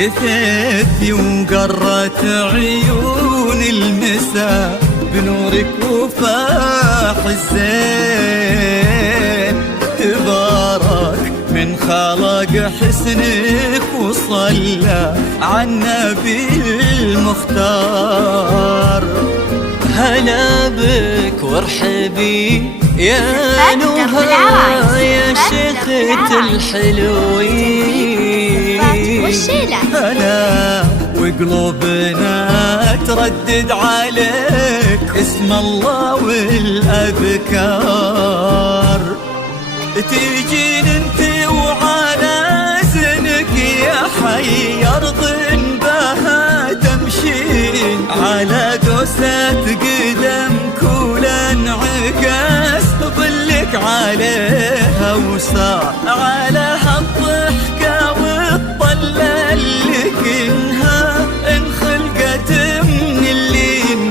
لثيتي وقرت عيون المساء بنورك وفاح الزين. تبارك من خلق حسنك وصلى على النبي المختار. هلا بك وارحبي يا نهى يا شيخة الحلوين. هلا وقلوبنا تردد عليك اسم الله والأذكار. تيجين انت وعلى زنك يا حي أرض بها تمشين على دوسة قدمك ولانعكاس ظلك عليها وصار على هالضحكة والطلة اللي كنها انخلقت من اللين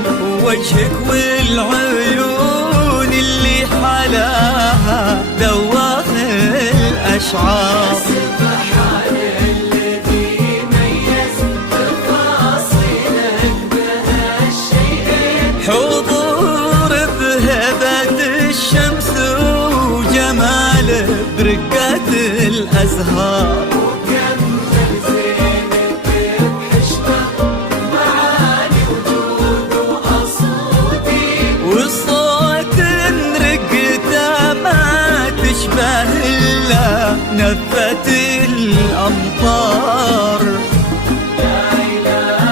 وجهك والعيون اللي حلاها ذواق الأشعار. سبحان الذي ميز تفاصيلك بهالشيء. حضور بهبة الشمس وجماله برقة الأزهار. وكمل زينك بحشمة معاني وجود وأصوتي. وصوت رقته ما تشبه إلا نفة الأمطار. لا إله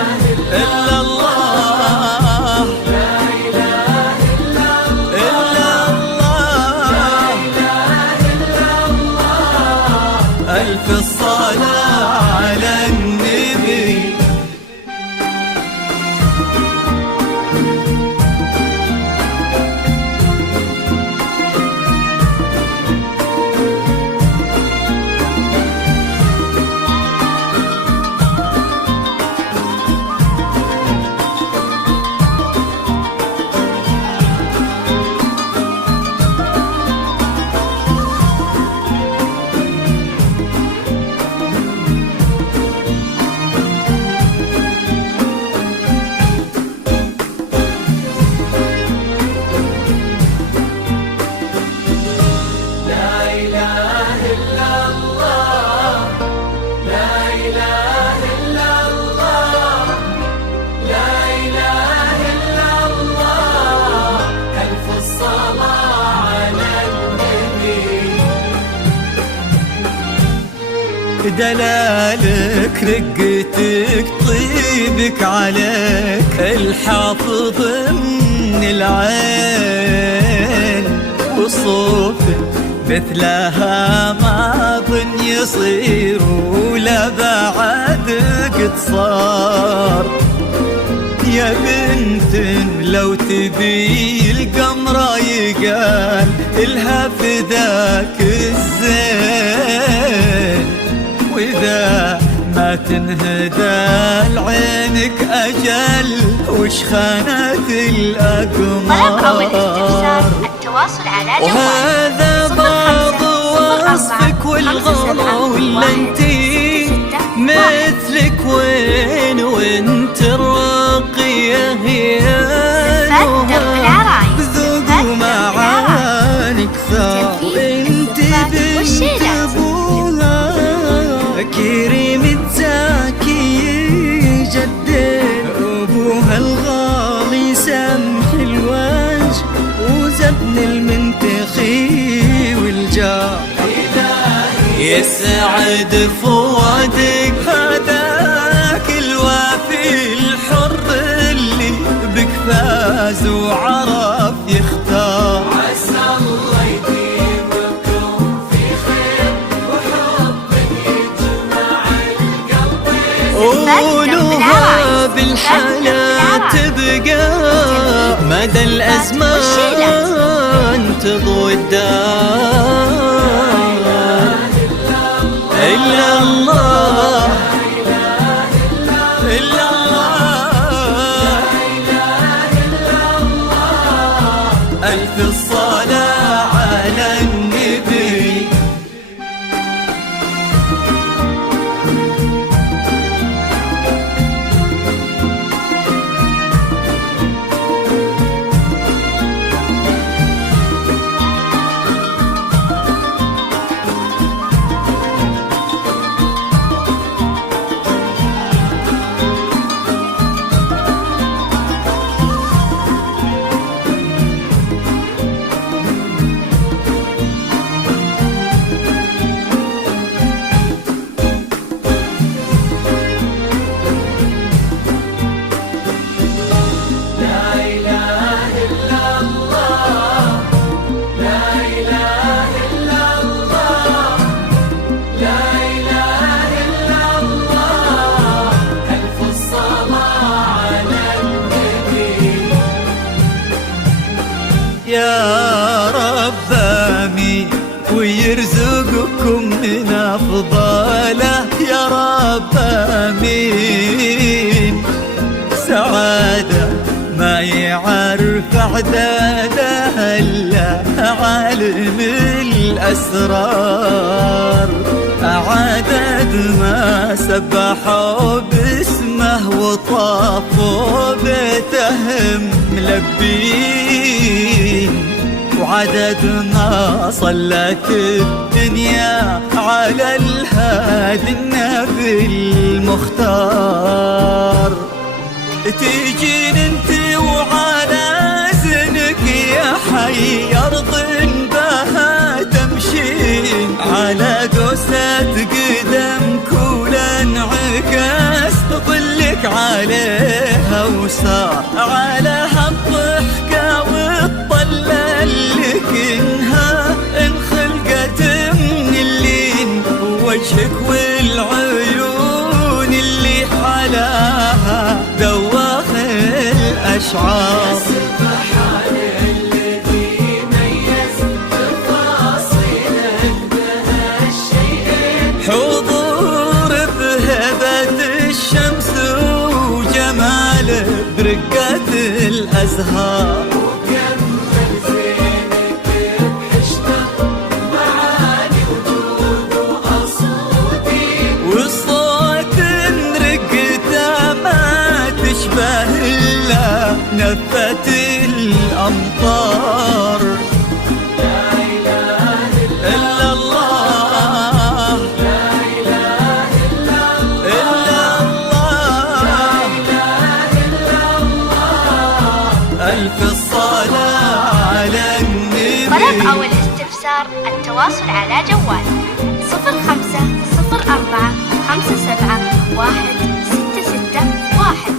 إلا الله لا إله إلا الله لا إله إلا الله. ألف الصلاة على النبي. دلالك رقتك طيبك عليك الحافظ من العين. وصوفك مثلها ما ظن يصير ولا بعد قد صار. يا بنت لو تبي القمرة يقال إلها فداك الزين. وإذا ما تنهدى لعينك أجل وش خانت الأقمار. وهذا بعض وصفك والغلا ولا انتي مثلك وين وانت الراقية هي نهى بذوق ومعاني كثار. انت بنت ابوها كريمة زاكي جدين. ابوها الغالي سمح الوجه وزبن المنتخي والجار. يسعد فؤادك هداك الوافي الحر اللي بك فاز وعرف يختار. عسى الله يديمكم في خير وحب يجمع القلبين. قولوها بالحياة تبقى مدى الأزمان تضوي الدار. إلا الله إلا الله ألف الصلاة على النبي. رزقكم من أفضاله يا رب آمين. سعادة ما يعرف عدادها إلا عالم الأسرار، عدد ما سبحوا باسمه وطافوا بيتهم ملبين، وعدد ما صلت الدنيا على الهادي النبي المختار. تيجين انت وعلى زنك يا حي أرض بها تمشين، على قوسة قدم كولا انعكس ظلك عليها وصار، على هالضحكة والطلة اللي كنها انخلقت من اللين، وجهك والعيون اللي حلاها دواخ الأشعار. سبحان الذي ميز تفاصيلك بهالشيئين، حضور بهبة الشمس وجماله برقة الأزهار، وكمل زينك بحشمة معاني وجود وأصواتي، والصوت رقته ما تشبه إلا نفة الأمطار. لا إله إلا الله، لا إله إلا إلا الله، ألف الصلاة على النبي. طلب أو الاستفسار التواصل على جوال 0504 57 166 1.